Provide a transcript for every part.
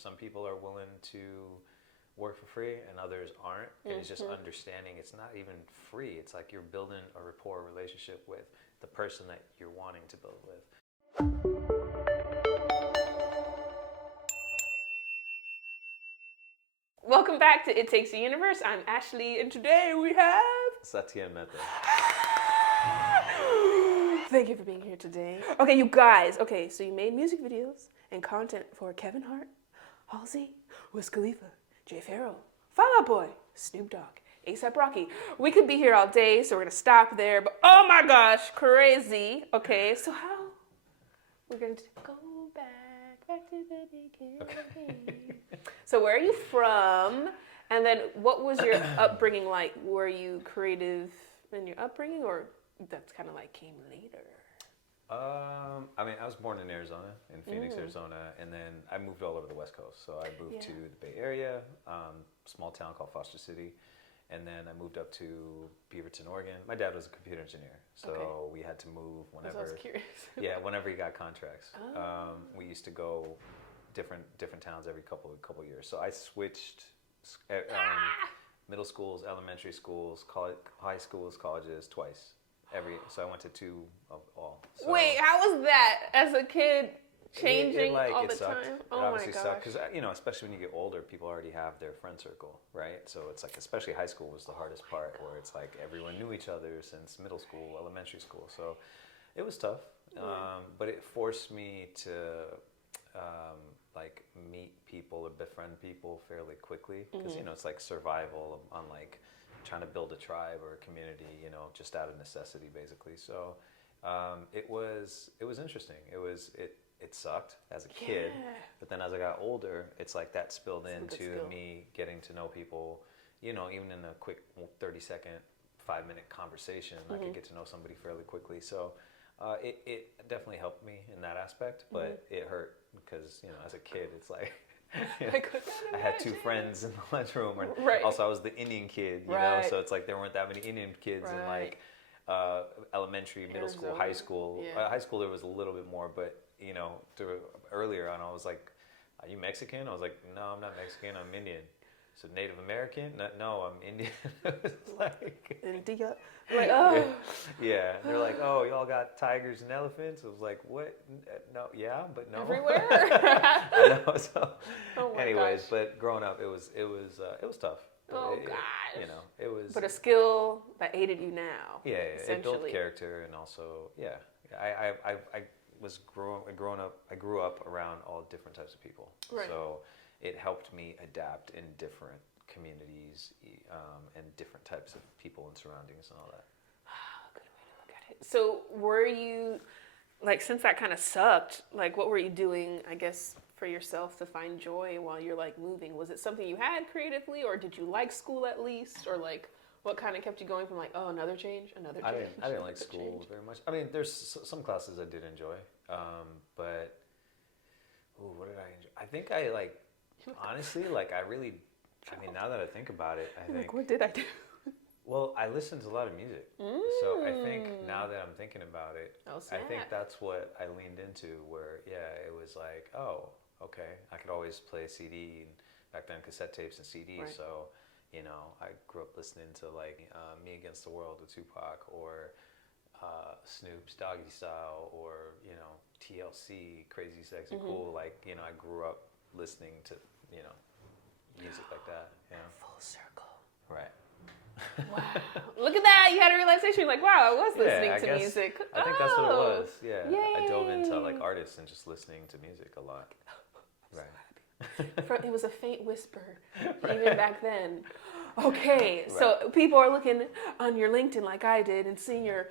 some people are willing to work for free and others aren't. And it's just understanding it's not even free. It's like you're building a rapport relationship with the person that you're wanting to build with. Welcome back to It Takes a Universe. I'm Ashley, and today we have... Satien Mehta. Thank you for being here today. Okay, you guys. Okay, so you made music videos and content for Kevin Hart, Halsey, Wiz Khalifa, Jay Farrell, Fall Out Boy, Snoop Dogg, A$AP Rocky. We could be here all day, so we're gonna stop there. But oh my gosh, crazy. Okay, so how we're going to go back to the beginning. Okay. So where are you from? And then what was your upbringing like? Were you creative in your upbringing, or that's kind of like came later? I mean, I was born in Arizona, in Phoenix, Arizona, and then I moved all over the West Coast. So I moved to the Bay Area, small town called Foster City, and then I moved up to Beaverton, Oregon. My dad was a computer engineer, so we had to move whenever. I was curious. Whenever he got contracts. We used to go different towns every couple years. So I switched middle schools, elementary schools, high schools, colleges twice. So I went to 2 of all. So wait, how was that as a kid? Changing all the sucked. time. Oh my gosh! Because especially when you get older, people already have their friend circle, right? So it's like, especially high school was the hardest part, where it's like everyone knew each other since middle school, elementary school. So it was tough, but it forced me to like meet people or befriend people fairly quickly, because it's like survival on like trying to build a tribe or a community, just out of necessity, basically. So it was interesting. It sucked as a kid, but then as I got older, it's like that spilled into me getting to know people, even in a quick 30-second, 5-minute conversation, I could get to know somebody fairly quickly. So it definitely helped me in that aspect, but it hurt because, as a kid, it's like, I had 2 friends in the lunchroom, and also I was the Indian kid, so it's like there weren't that many Indian kids in like elementary, middle school, high school. High school there was a little bit more, but earlier on I was like, "Are you Mexican?" I was like, "No, I'm not Mexican. I'm Indian." So Native American? No, I'm Indian. It's like India. Like, oh. Yeah. They're like, "Oh, y'all got tigers and elephants?" I was like, "What? No, yeah, but no." Everywhere. I know. So, anyways, gosh. but growing up, it was tough. Oh gosh. It was. But a skill that aided you now. Yeah, it built character, and also, I grew up around all different types of people. Right. So it helped me adapt in different communities and different types of people and surroundings and all that. Good way to look at it. So were you, like, since that kind of sucked, like, what were you doing, I guess, for yourself to find joy while you're, like, moving? Was it something you had creatively, or did you like school at least? Or, like, what kind of kept you going from, like, oh, another change? I didn't like school very much. I mean, there's some classes I did enjoy, but what did I enjoy? I think I, like, honestly, like, I mean, now that I think about it, I think... Like, what did I do? Well, I listened to a lot of music. So I think now that I'm thinking about it, I think that's what I leaned into, where, it was like, oh, okay, I could always play a CD, and back then cassette tapes and CDs, right. So, I grew up listening to, like, Me Against the World with Tupac, or Snoop's Doggy Style, or, TLC, Crazy Sexy Cool, like, I grew up listening to, music like that. Full circle. Right. Wow. Look at that. You had a realization. Like, wow, I was listening to music. I think that's what it was. Yeah. Yay. I dove into, like, artists and just listening to music a lot. Right. It was a faint whisper, even back then. Okay, so people are looking on your LinkedIn like I did and seeing your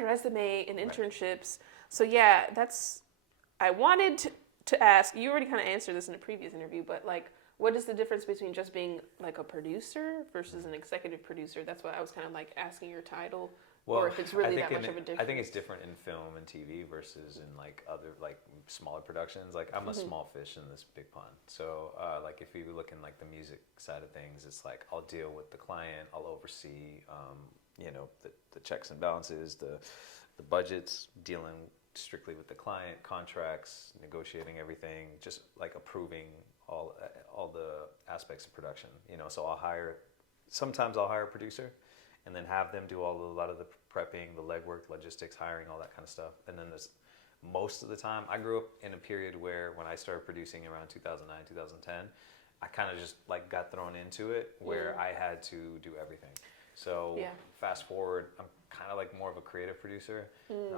resume and internships. So I wanted to ask, you already kind of answered this in a previous interview, but, like, what is the difference between just being, like, a producer versus an executive producer? That's why I was kind of, like, asking your title, or if it's really that much of a difference. I think it's different in film and TV versus in, like, other, like, smaller productions. Like, I'm a small fish in this big pond. So, like, if you look in, like, the music side of things, it's like I'll deal with the client, I'll oversee, the checks and balances, the budgets, dealing strictly with the client, contracts, negotiating everything, just like approving all the aspects of production. You know, so sometimes I'll hire a producer, and then have them do a lot of the prepping, the legwork, logistics, hiring, all that kind of stuff. And then most of the time, I grew up in a period where when I started producing around 2009, 2010, I kind of just like got thrown into it where I had to do everything. So fast forward, I'm kind of like more of a creative producer.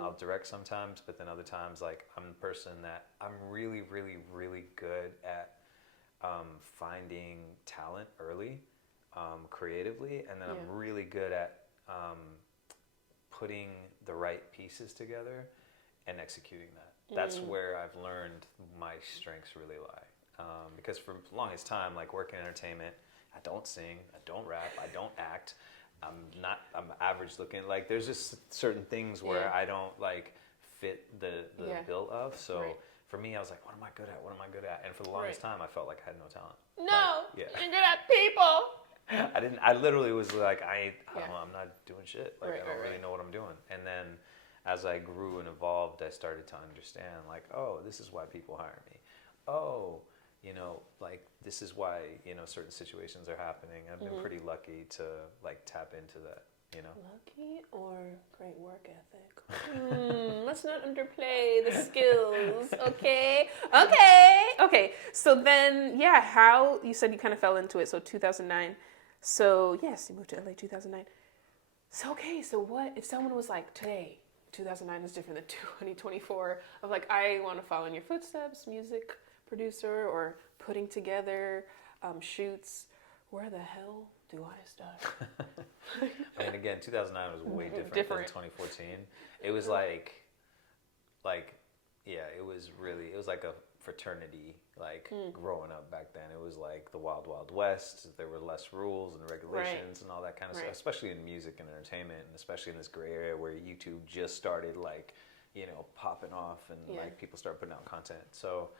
I'll direct sometimes, but then other times like I'm the person that I'm really, really, really good at finding talent early, creatively, and then I'm really good at putting the right pieces together and executing that. That's where I've learned my strengths really lie. Because for the longest time, like working in entertainment, I don't sing, I don't rap, I don't act. I'm average looking. Like there's just certain things where I don't like fit the bill of. So for me, I was like, what am I good at? What am I good at? And for the longest time, I felt like I had no talent. No, like, you're good at people. I literally was like, I don't know, I'm not doing shit. Like I don't really know what I'm doing. And then as I grew and evolved, I started to understand like, oh, this is why people hire me. Oh, you know, like this is why, you know, certain situations are happening. I've been pretty lucky to like tap into that, you know. Lucky or great work ethic? Let's not underplay the skills, okay? Okay. So then, how you said you kind of fell into it. So 2009. So yes, you moved to LA 2009. So so what if someone was like, today, 2009 is different than 2024? Of like, I want to follow in your footsteps, music producer or putting together shoots. Where the hell do I start? I mean, again, 2009 was way different than 2014. It was like, it was like a fraternity, like growing up back then. It was like the Wild Wild West. There were less rules and regulations and all that kind of stuff, especially in music and entertainment, and especially in this gray area where YouTube just started like, you know, popping off and like people start putting out content. So,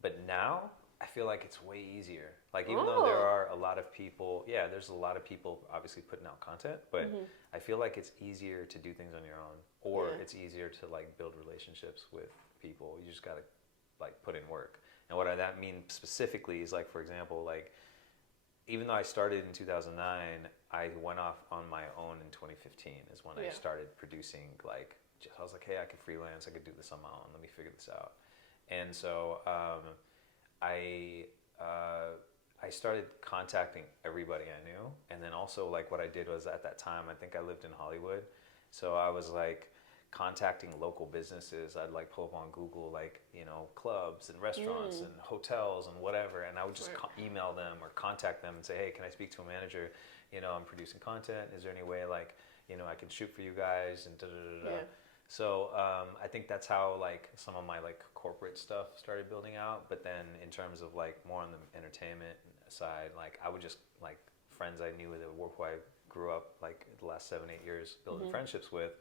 but now I feel like it's way easier. Like even though there are a lot of people, there's a lot of people obviously putting out content, but I feel like it's easier to do things on your own, or it's easier to like build relationships with people. You just gotta like put in work. And what that means specifically is like, for example, like even though I started in 2009, I went off on my own in 2015 is when I started producing. Like I was like, hey, I could freelance, I could do this on my own. Let me figure this out. And so I started contacting everybody I knew, and then also like what I did was at that time I think I lived in Hollywood, so I was like contacting local businesses. I'd like pull up on Google like, you know, clubs and restaurants and hotels and whatever, and I would just email them or contact them and say, hey, can I speak to a manager? You know, I'm producing content. Is there any way like, you know, I can shoot for you guys and So I think that's how like some of my like corporate stuff started building out. But then in terms of like more on the entertainment side, like I would just like friends I knew that who I grew up like the last 7-8 years building friendships with,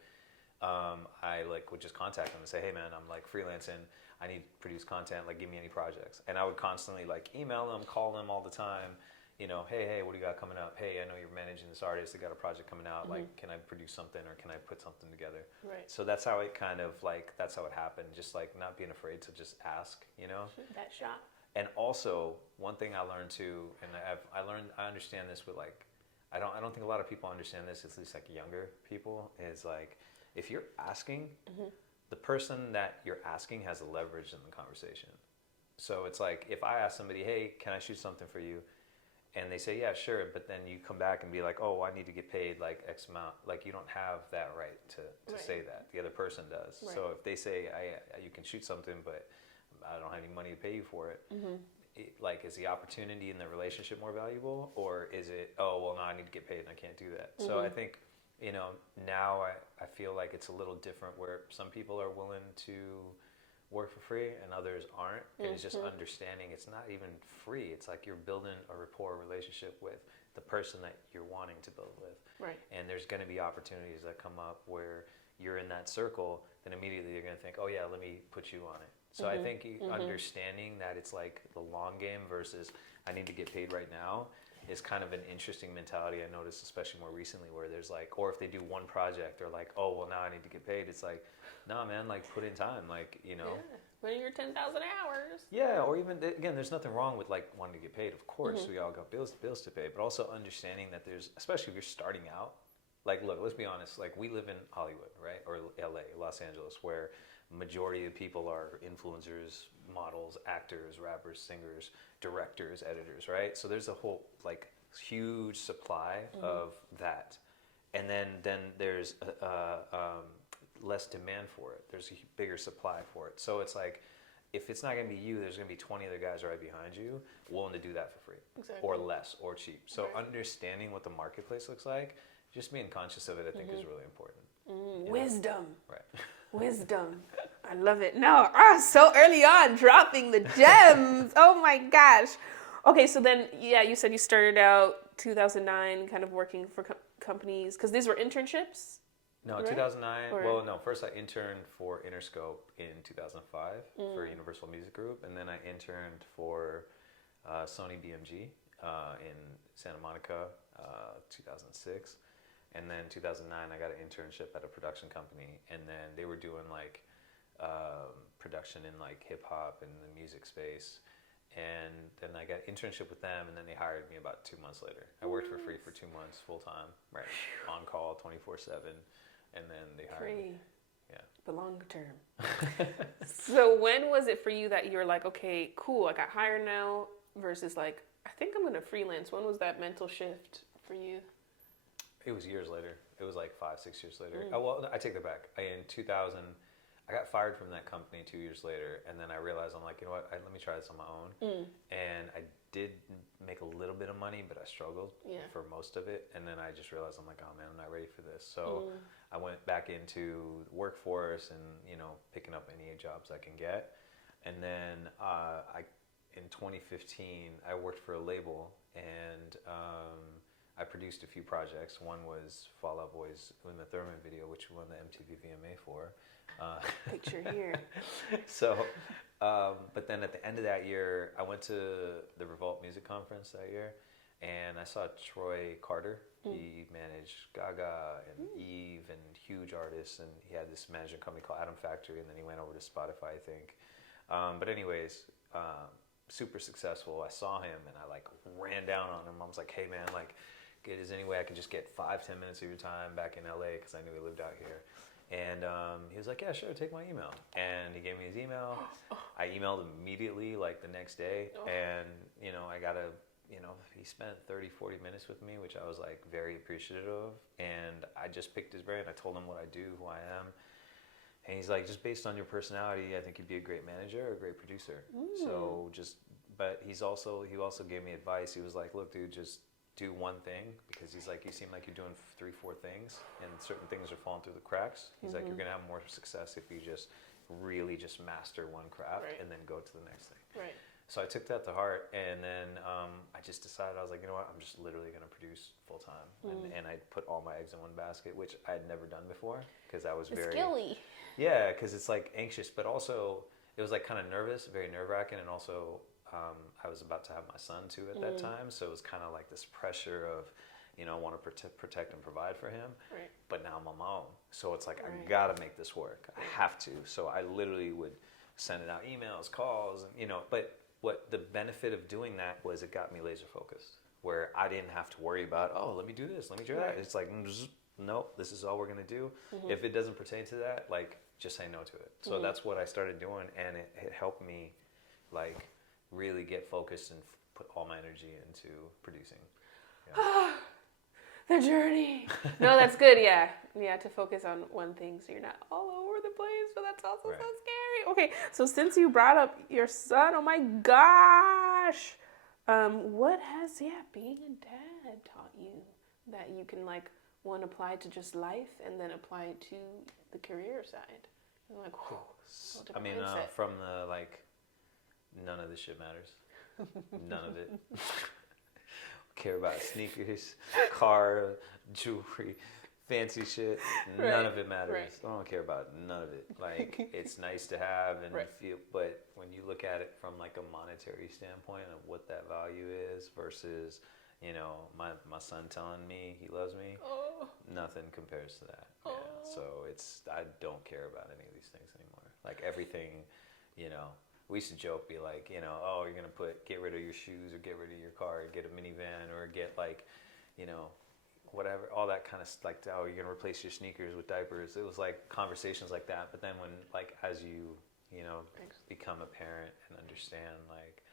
I like would just contact them and say, hey man, I'm like freelancing, I need to produce content, like give me any projects. And I would constantly like email them, call them all the time. You know, hey, what do you got coming up? Hey, I know you're managing this artist. They got a project coming out. Like, can I produce something or can I put something together? Right. So that's how it kind of like, that's how it happened. Just like not being afraid to just ask, you know? Shoot that shot. And also one thing I learned too, and I understand this with like, I don't think a lot of people understand this, at least like younger people, is like, if you're asking, the person that you're asking has a leverage in the conversation. So it's like, if I ask somebody, hey, can I shoot something for you? And they say, yeah, sure. But then you come back and be like, oh, I need to get paid like X amount. Like you don't have that right to say that. The other person does. Right. So if they say, you can shoot something, but I don't have any money to pay you for it. Like, is the opportunity in the relationship more valuable? Or is it, oh, well, no, I need to get paid and I can't do that. So I think, you know, now I feel like it's a little different where some people are willing to work for free and others aren't, and it's just understanding it's not even free. It's like you're building a rapport relationship with the person that you're wanting to build with, right? And there's going to be opportunities that come up where you're in that circle, then immediately you're going to think, oh yeah, let me put you on it. So I think understanding that it's like the long game versus I need to get paid right now, is kind of an interesting mentality I noticed, especially more recently, where there's like, or if they do one project, they're like, oh, well, now I need to get paid. It's like, nah, man, like put in time, like, you know. Yeah. Put in your 10,000 hours. Yeah, or even, again, there's nothing wrong with like wanting to get paid. Of course, we all got bills to pay, but also understanding that there's, especially if you're starting out, like, look, let's be honest, like we live in Hollywood, right? Or LA, Los Angeles, where majority of people are influencers, models, actors, rappers, singers, directors, editors, right? So there's a whole like huge supply of that, and then there's less demand for it. There's a bigger supply for it. So it's like, if it's not going to be you, there's going to be 20 other guys right behind you willing to do that for free, or less, or cheap. So understanding what the marketplace looks like, just being conscious of it, I think is really important. Wisdom. Right. Wisdom. I love it. No, so early on, dropping the gems. Oh my gosh. Okay, so then, yeah, you said you started out 2009 kind of working for companies, because these were internships? No, right? 2009, Or... well, no, first I interned for Interscope in 2005 for Universal Music Group, and then I interned for Sony BMG in Santa Monica, 2006. And then 2009, I got an internship at a production company, and then they were doing like production in like hip hop and the music space. And then I got an internship with them, and then they hired me about 2 months later. I worked for free for 2 months, full time, right, on call 24/7, and then they hired me. Yeah, the long term. So when was it for you that you were like, okay, cool, I got hired now, versus like, I think I'm gonna freelance? When was that mental shift for you? It was years later. It was like 5-6 years later. Oh, well, I take that back. In 2000, I got fired from that company 2 years later, and then I realized, I'm like, you know what, let me try this on my own. And I did make a little bit of money, but I struggled for most of it. And then I just realized, I'm like, oh man, I'm not ready for this. So I went back into the workforce and, you know, picking up any jobs I can get. And then in 2015, I worked for a label, and I produced a few projects. One was Fall Out Boy's Uma Thurman video, which we won the MTV VMA for. Picture here. So, but then at the end of that year, I went to the Revolt Music Conference that year, and I saw Troy Carter. He managed Gaga and Eve and huge artists, and he had this management company called Atom Factory, and then he went over to Spotify, I think. But anyways, super successful. I saw him, and I like ran down on him. I was like, hey man, like, is there any way I can just get 5-10 minutes of your time back in LA, because I knew he lived out here. And he was like, yeah, sure, take my email. And he gave me his email. I emailed him immediately, like the next day. And, you know, he spent 30-40 minutes with me, which I was like very appreciative of. And I just picked his brain. I told him what I do, who I am. And he's like, just based on your personality, I think you'd be a great manager or a great producer. So but he also gave me advice. He was like, look, dude, just do one thing, because he's like, you seem like you're doing 3-4 things, and certain things are falling through the cracks. He's like, you're gonna have more success if you just really just master one craft and then go to the next thing. Right. So I took that to heart, and then I just decided, I was like, you know what, I'm just literally gonna produce full time, and I put all my eggs in one basket, which I had never done before, because I was very skilly. Yeah, because it's like anxious, but also it was like kind of nervous, very nerve-wracking, and also I was about to have my son too at that time, so it was kind of like this pressure of, you know, I want to protect and provide for him, but now I'm on my own, so it's like I gotta make this work. I have to. So I literally would send out emails, calls, and, you know. But what the benefit of doing that was, it got me laser focused, where I didn't have to worry about, oh, let me do this, let me do that. It's like, nope, this is all we're gonna do. If it doesn't pertain to that, like, just say no to it. So that's what I started doing, and it helped me, like, really get focused and put all my energy into producing. Yeah. The journey. No, that's good. Yeah, to focus on one thing, so you're not all over the place. But that's also so scary. Okay, so since you brought up your son, oh my gosh, what has being a dad taught you that you can, like, one, apply to just life, and then apply it to the career side? I'm like, whew, I mean, from the, like, none of this shit matters. None of it. Care about sneakers, car, jewelry, fancy shit. None of it matters. I don't care about none of it. Like, it's nice to have and feel, but when you look at it from like a monetary standpoint of what that value is versus, you know, my son telling me he loves me, nothing compares to that. Yeah. So I don't care about any of these things anymore. Like everything, you know, we used to joke, be like, you know, oh, you're gonna get rid of your shoes or get rid of your car, or get a minivan, or get like, you know, whatever, all that kind of like, oh, you're gonna replace your sneakers with diapers. It was like conversations like that. But then when like as you know, become a parent and understand like,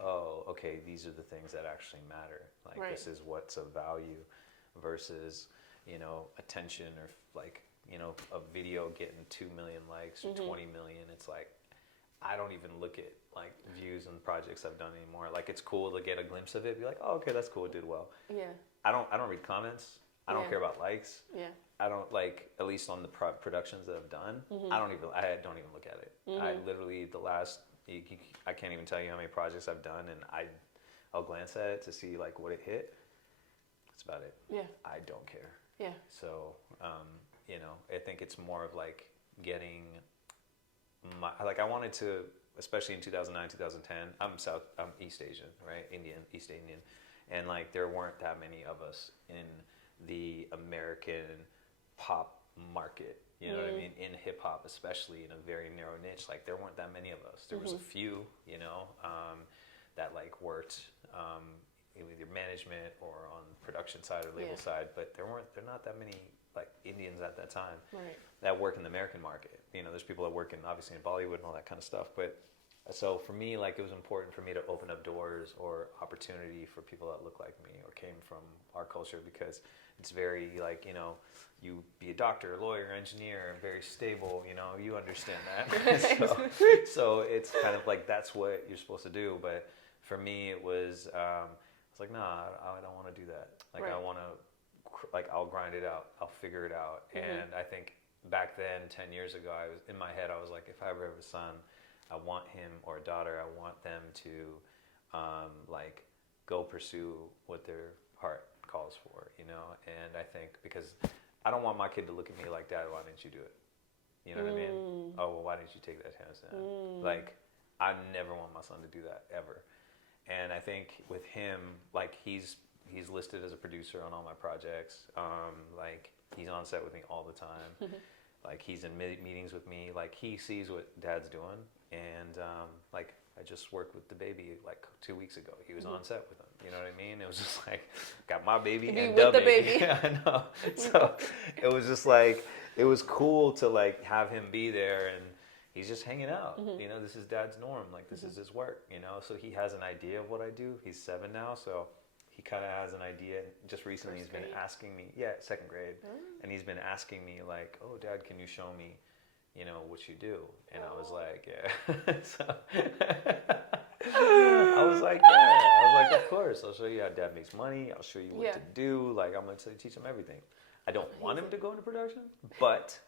oh, okay, these are the things that actually matter. Like this is what's of value versus, you know, attention or like, you know, a video getting 2 million likes or 20 million. It's like, I don't even look at like views and projects I've done anymore. Like it's cool to get a glimpse of it, be like, oh, okay, that's cool, it did well. Yeah. I don't read comments. I don't care about likes. Yeah. I don't like, at least on the productions that I've done, I don't even look at it. I literally, I can't even tell you how many projects I've done, and I'll glance at it to see like what it hit. That's about it. Yeah. I don't care. Yeah. So, you know, I think it's more of like getting I wanted to, especially in 2009, 2010, I'm East Asian, right? East Indian. And like there weren't that many of us in the American pop market, you know what I mean? In hip hop, especially in a very narrow niche, like there weren't that many of us. There was a few, you know, that like worked either management or on production side or label side, but they're not that many like Indians at that time that work in the American market. You know, there's people that work in obviously in Bollywood and all that kind of stuff, but so for me, like it was important for me to open up doors or opportunity for people that look like me or came from our culture, because it's very like, you know, you be a doctor, lawyer, engineer, very stable, you know, you understand that. so it's kind of like that's what you're supposed to do. But for me, it was, it's like, nah, I don't want to do that. Like I want to, like I'll grind it out, I'll figure it out. And I think back then, 10 years ago, I was in my head, I was like, if I ever have a son, I want him or a daughter, I want them to like go pursue what their heart calls for, you know? And I think because I don't want my kid to look at me like, Dad, why didn't you do it? You know what I mean? Oh, well, why didn't you take that handstand? Like, I never want my son to do that ever. And I think with him, like he's listed as a producer on all my projects. Like he's on set with me all the time. Like he's in meetings with me. Like he sees what Dad's doing. And like I just worked with DaBaby like 2 weeks ago. He was on set with him. You know what I mean? It was just like got my baby and DaBaby. Yeah, I know. So it was just like it was cool to like have him be there, and he's just hanging out. You know, this is Dad's norm. Like this is his work. You know, so he has an idea of what I do. He's 7 now, so he kind of has an idea. Just recently, he's been asking me. Yeah, 2nd grade, and he's been asking me like, "Oh, Dad, can you show me, you know, what you do?" And I was like, yeah. So I was like, yeah. I was like, of course. I'll show you how Dad makes money. I'll show you what to do. Like, I'm going to teach him everything. I don't want him to go into production, but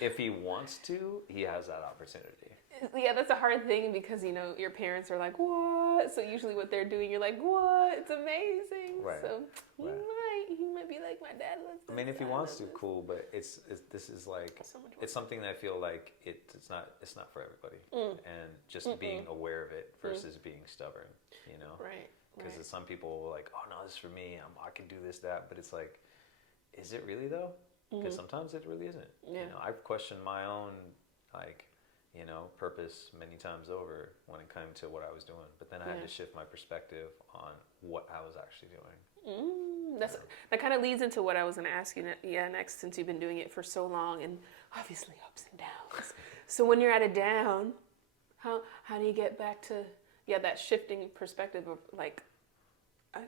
if he wants to, he has that opportunity. Yeah, that's a hard thing because, you know, your parents are like, what? So usually what they're doing, you're like, what? It's amazing. Right. So he might be like, my dad loves this. I mean, if he wants to, cool, but this is like, it's something that I feel like it's not for everybody. And just being aware of it versus being stubborn, you know? Right. Because some people are like, oh no, this is for me. I can do this, that. But it's like, is it really though? Because sometimes it really isn't. Yeah. You know, I've questioned my own, like, you know, purpose many times over when it came to what I was doing. But then I had to shift my perspective on what I was actually doing. That kind of leads into what I was going to ask you next, since you've been doing it for so long, and obviously ups and downs. So when you're at a down, how do you get back to that shifting perspective of like,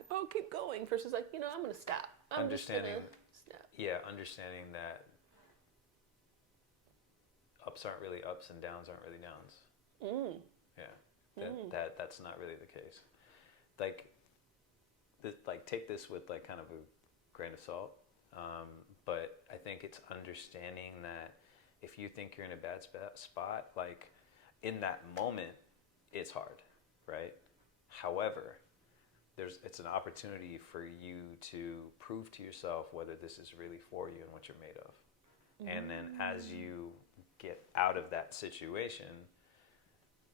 oh, keep going versus like, you know, I'm going to stop. Understanding that ups aren't really ups and downs aren't really downs. That's not really the case. Like take this with like kind of a grain of salt. But I think it's understanding that if you think you're in a bad spot, like in that moment, it's hard, right? However, it's an opportunity for you to prove to yourself whether this is really for you and what you're made of. And then as you get out of that situation,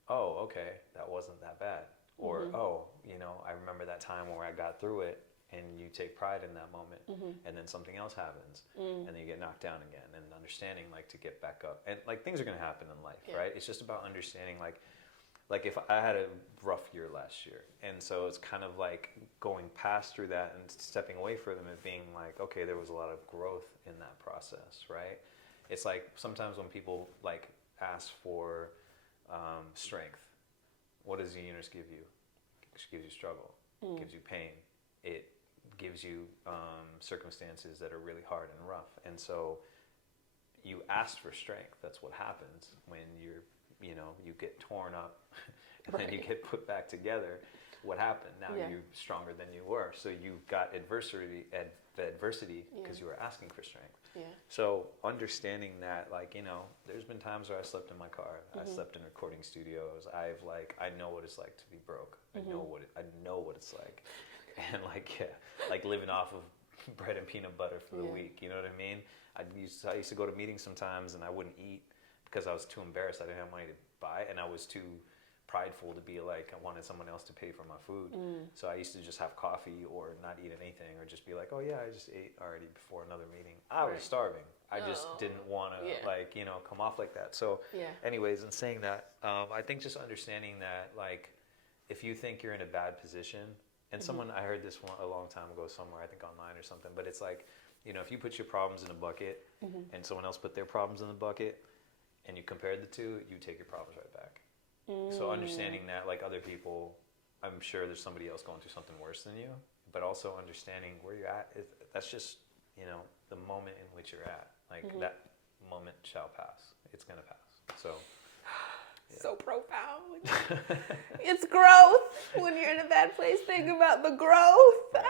oh, okay, that wasn't that bad. Or, oh, you know, I remember that time where I got through it and you take pride in that moment, and then something else happens, and then you get knocked down again, and understanding like to get back up, and like things are gonna happen in life, right? It's just about understanding like if I had a rough year last year, and so it's kind of like going past through that and stepping away from them and being like, okay, there was a lot of growth in that process, right? It's like sometimes when people like ask for strength, what does the universe give you? It gives you struggle, gives you pain, it gives you circumstances that are really hard and rough, and so you asked for strength. That's what happens when you get torn up and then you get put back together. What happened? Now you're stronger than you were. So you got adversity because you were asking for strength. Yeah. So understanding that, like, there's been times where I slept in my car. I slept in recording studios. I know what it's like to be broke. I know what it's like. And like living off of bread and peanut butter for the week. You know what I mean? I used to go to meetings sometimes and I wouldn't eat because I was too embarrassed. I didn't have money to buy, and I was too prideful to be like, I wanted someone else to pay for my food. So I used to just have coffee or not eat anything, or just be like, oh yeah, I just ate already before another meeting. I was starving. I just didn't want to come off like that. So anyways, in saying that, I think just understanding that, like, if you think you're in a bad position, and I heard this a long time ago somewhere, I think online or something, but it's like, if you put your problems in a bucket and someone else put their problems in the bucket, and you compared the two, you take your problems right back. So understanding that, like, other people, I'm sure there's somebody else going through something worse than you, but also understanding where you're at, that's just, the moment in which you're at. Like, that moment shall pass. It's going to pass. So. Yeah. So profound. It's growth. When you're in a bad place, think about the growth.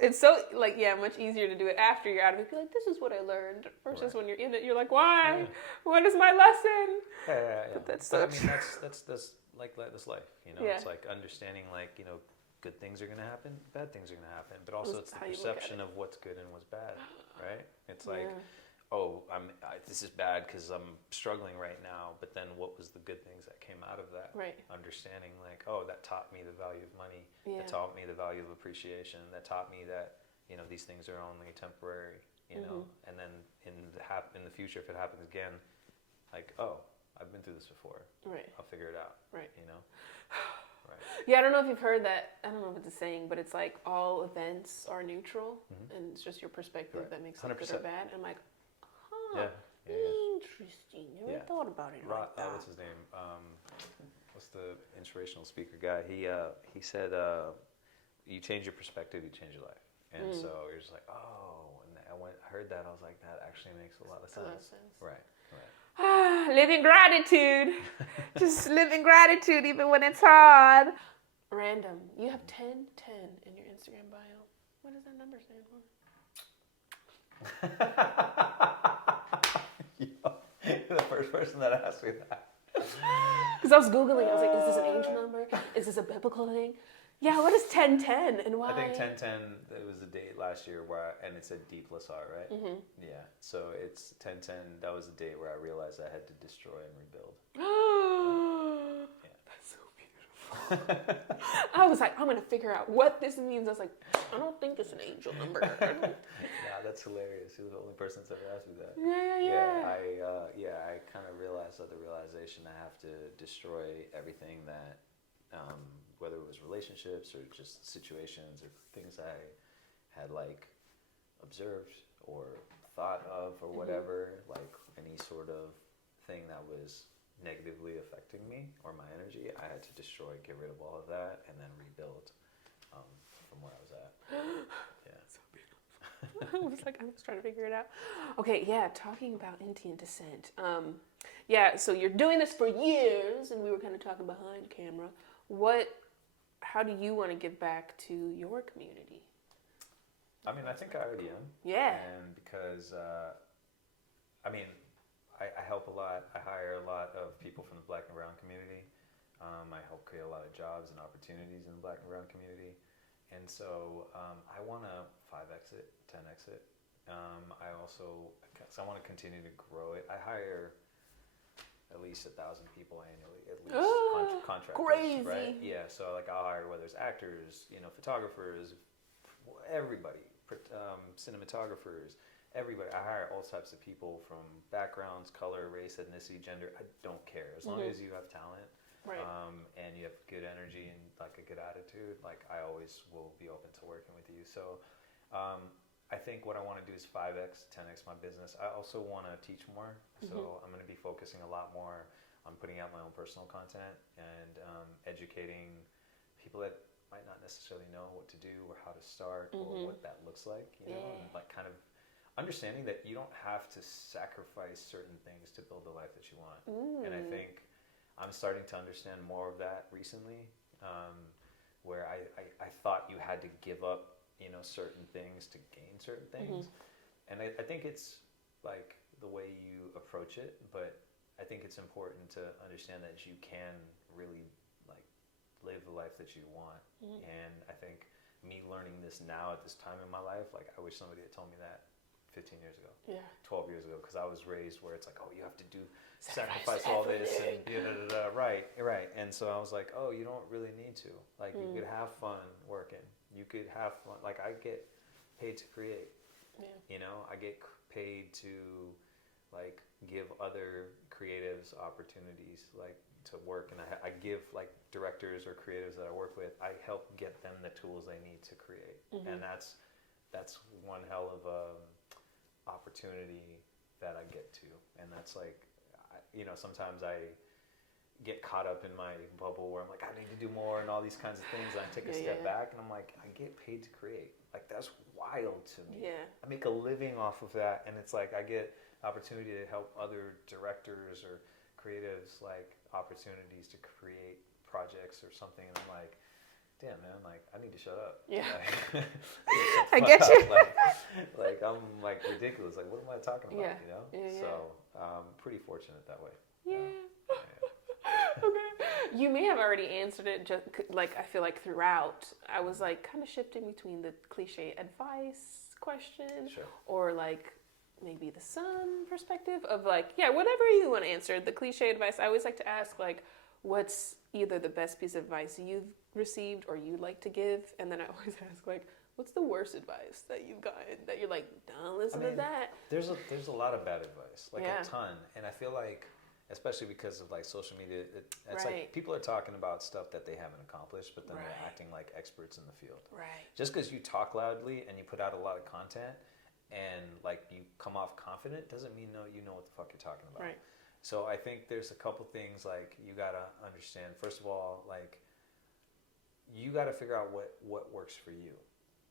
It's so like, much easier to do it after you're out of it. Be like, this is what I learned. Versus when you're in it, you're like, why? Yeah. What is my lesson? Yeah. But that's I mean, that's like this life. It's like understanding, like, good things are gonna happen, bad things are gonna happen, but also it's the perception of what's good and what's bad, right? It's like, this is bad because I'm struggling right now, but then what was the good things that came out of that? Right. Understanding, like, that taught me the value of money. Yeah. That taught me the value of appreciation. That taught me that, these things are only temporary, and then in the future, if it happens again, like, I've been through this before. Right. I'll figure it out. Right. Right. Yeah, I don't know if you've heard that. I don't know if it's a saying, but it's like all events are neutral, and it's just your perspective that makes it good or bad. And I'm like, interesting. Never thought about it like that. What's his name? What's the inspirational speaker guy? He said, you change your perspective, you change your life. And so you're just like, and I heard that, I was like, that actually makes a lot of sense. Right. Live in gratitude. Just live in gratitude even when it's hard. Random. You have 1010 in your Instagram bio. What does that number stand for? You're the first person that asked me that. Because I was Googling. I was like, is this an angel number? Is this a biblical thing? Yeah, what is 1010 and why? I think 1010, it was the date last year and it said D plus R, right? Mm-hmm. Yeah, so it's 1010, that was the date where I realized I had to destroy and rebuild. That's so beautiful. I was like, I'm going to figure out what this means. I was like, I don't think it's an angel number. Yeah, that's hilarious. You're the only person that's ever asked me that. Yeah. I kind of realized the realization I have to destroy everything that, whether it was relationships or just situations or things I had like observed or thought of or whatever, like any sort of thing that was negatively affecting me or my energy, I had to destroy, get rid of all of that, and then rebuild from where I was at. Yeah. So beautiful. I was trying to figure it out. Okay, talking about Indian descent. So you're doing this for years, and we were kind of talking behind camera. How do you want to give back to your community? I mean, I think I already am. Yeah. And because, I help a lot. I hire a lot of people from the Black and Brown community. I help create a lot of jobs and opportunities in the Black and Brown community. And so I want to 5X it, 10X it. I want to continue to grow it. I hire at least 1,000 people annually, at least contractors. Crazy. Right? Yeah, so like I'll hire whether it's actors, photographers, everybody, cinematographers, everybody. I hire all types of people from backgrounds, color, race, ethnicity, gender. I don't care as long as you have talent, Right. and you have good energy and like a good attitude. Like I always will be open to working with you. So, I think what I want to do is 5x, 10x my business. I also want to teach more. So I'm going to be focusing a lot more on putting out my own personal content and educating people that might not necessarily know what to do or how to start or what that looks like, you know, and like kind of understanding that you don't have to sacrifice certain things to build the life that you want. And I think I'm starting to understand more of that recently, where I thought you had to give up, you know, certain things to gain certain things. And I think it's like the way you approach it, but I think it's important to understand that you can really like live the life that you want. And I think me learning this now at this time in my life, like I wish somebody had told me that 15 years ago, 12 years ago, because I was raised where it's like, oh, you have to do sacrifice all this and right. And so I was like, oh, you don't really need to. Like you could have fun working. You could have fun. Like I get paid to create. You know, I get paid to like give other creatives opportunities like to work, and I give like directors or creatives that I work with, I help get them the tools they need to create. And that's one hell of a opportunity that I get to. And that's like, you know, sometimes I get caught up in my bubble where I'm like, I need to do more and all these kinds of things, and I take a step back and I'm like, I get paid to create. Like that's wild to me. I make a living off of that, and it's like I get opportunity to help other directors or creatives, like opportunities to create projects or something, and I'm like, damn man, like I need to shut up. Like, I get you. Like I'm like ridiculous. Like what am I talking about? You know. So pretty fortunate that way. Okay. You may have already answered it. Just like I feel like throughout, I was like kind of shifting between the cliche advice question, or like maybe the son perspective of like, whatever you want to answer. The cliche advice, I always like to ask like, what's either the best piece of advice you've received or you'd like to give, and then I always ask like, what's the worst advice that you've gotten that you're like, don't listen to that? There's a lot of bad advice, like a ton, and I feel like, especially because of like social media, it's like people are talking about stuff that they haven't accomplished, but then they're acting like experts in the field. Just because you talk loudly and you put out a lot of content and like you come off confident doesn't mean you know what the fuck you're talking about. So I think there's a couple things like you gotta understand. First of all, like you gotta figure out what works for you,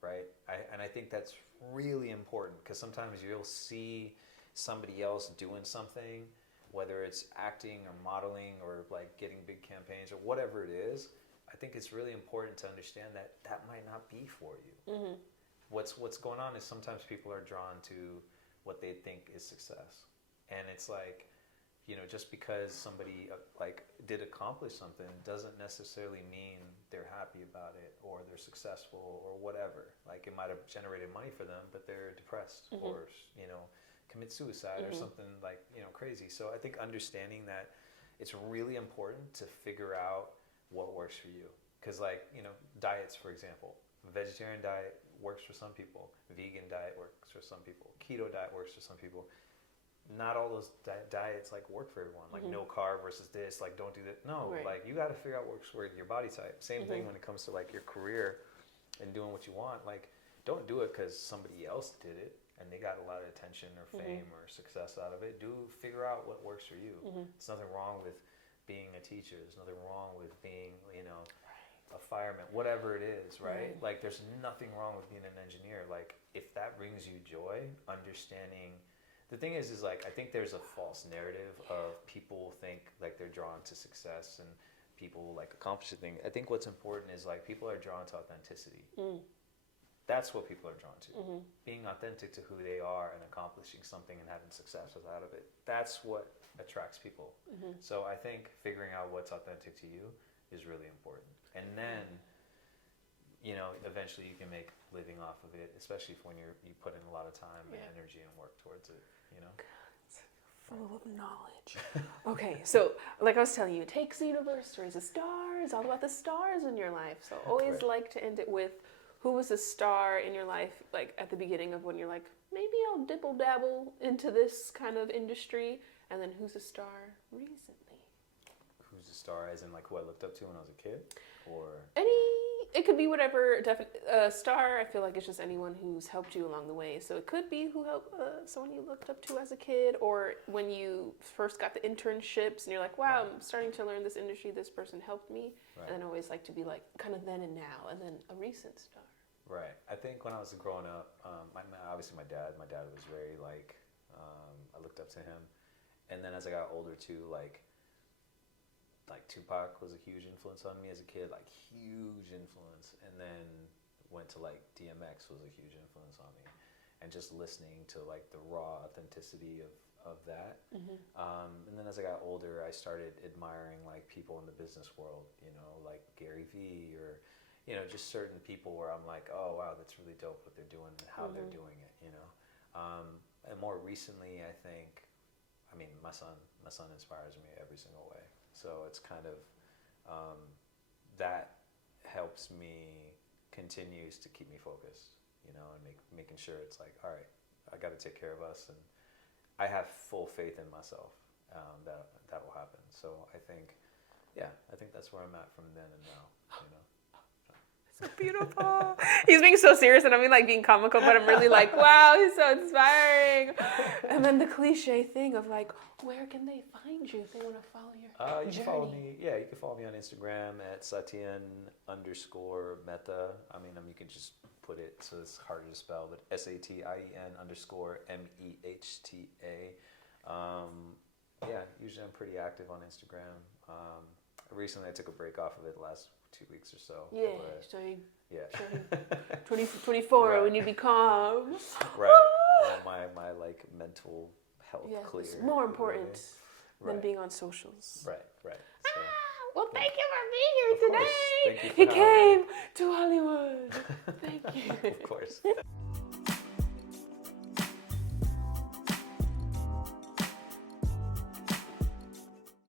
right? And I think that's really important, because sometimes you'll see somebody else doing something, whether it's acting or modeling or like getting big campaigns or whatever it is. I think it's really important to understand that that might not be for you. What's going on is sometimes people are drawn to what they think is success, and it's like, you know, just because somebody like did accomplish something doesn't necessarily mean they're happy about it or they're successful or whatever. Like it might have generated money for them, but they're depressed or, you know, commit suicide or something like, you know, crazy. So I think understanding that it's really important to figure out what works for you. Because like, you know, diets, for example, vegetarian diet works for some people, vegan diet works for some people, keto diet works for some people. Not all those diets like work for everyone. Like no carb versus this, like don't do that. No, like you got to figure out what works for your body type. Same thing when it comes to like your career and doing what you want. Like don't do it because somebody else did it and they got a lot of attention or fame or success out of it. Figure out what works for you. There's nothing wrong with being a teacher. There's nothing wrong with being, you know, a fireman, whatever it is, right? Like there's nothing wrong with being an engineer. Like if that brings you joy, understanding. The thing is like, I think there's a false narrative of people think like they're drawn to success and people like accomplish a thing. I think what's important is like people are drawn to authenticity. That's what people are drawn to. Being authentic to who they are and accomplishing something and having success out of it. That's what attracts people. So I think figuring out what's authentic to you is really important. And then, you know, eventually you can make living off of it, especially when you put in a lot of time and energy and work towards it, you know? Full of knowledge. Okay, so like I was telling you, it takes the universe to raise a star. It's all about the stars in your life. So always like to end it with, Who was a star in your life, like at the beginning of when you're like, maybe I'll dibble dabble into this kind of industry, and then who's a star recently? Who's a star, as in like who I looked up to when I was a kid, or It could be whatever. Star, I feel like it's just anyone who's helped you along the way. So it could be who helped someone you looked up to as a kid, or when you first got the internships and you're like, wow, I'm starting to learn this industry. This person helped me, right. and then I always like to be like kind of then and now, and then a recent star. Right. I think when I was growing up, obviously my dad was very like, I looked up to him, and then as I got older too, like Tupac was a huge influence on me as a kid, like huge influence, and then went to like DMX was a huge influence on me, and just listening to like the raw authenticity of that. Mm-hmm. And then as I got older, I started admiring like people in the business world, you know, like Gary Vee, or you know, just certain people where I'm like, oh wow, that's really dope what they're doing and how they're doing it, you know. And more recently, I think, I mean, my son inspires me every single way. So it's kind of, that helps me, continues to keep me focused, you know, and making sure it's like, all right, I got to take care of us, and I have full faith in myself that will happen. So I think that's where I'm at from then and now, you know. So beautiful. He's being so serious, and I mean like being comical, but I'm really like, wow, he's so inspiring. And then the cliche thing of like, where can they find you if they want to follow your you journey? can follow me. Yeah, you can follow me on Instagram at Satien_Mehta. I mean, you can just put it so it's harder to spell, but SATIEN_MEHTA. Yeah, usually I'm pretty active on Instagram. Recently, I took a break off of it the last 2 weeks or so. Yeah, but, so you, yeah. 24 Right. when you be calm. Right. My like mental health clear. It's more important than Right. being on socials. Right. So, Well, thank you for being here Of course. today. Thank you for He having came to Hollywood. Thank you. Of course.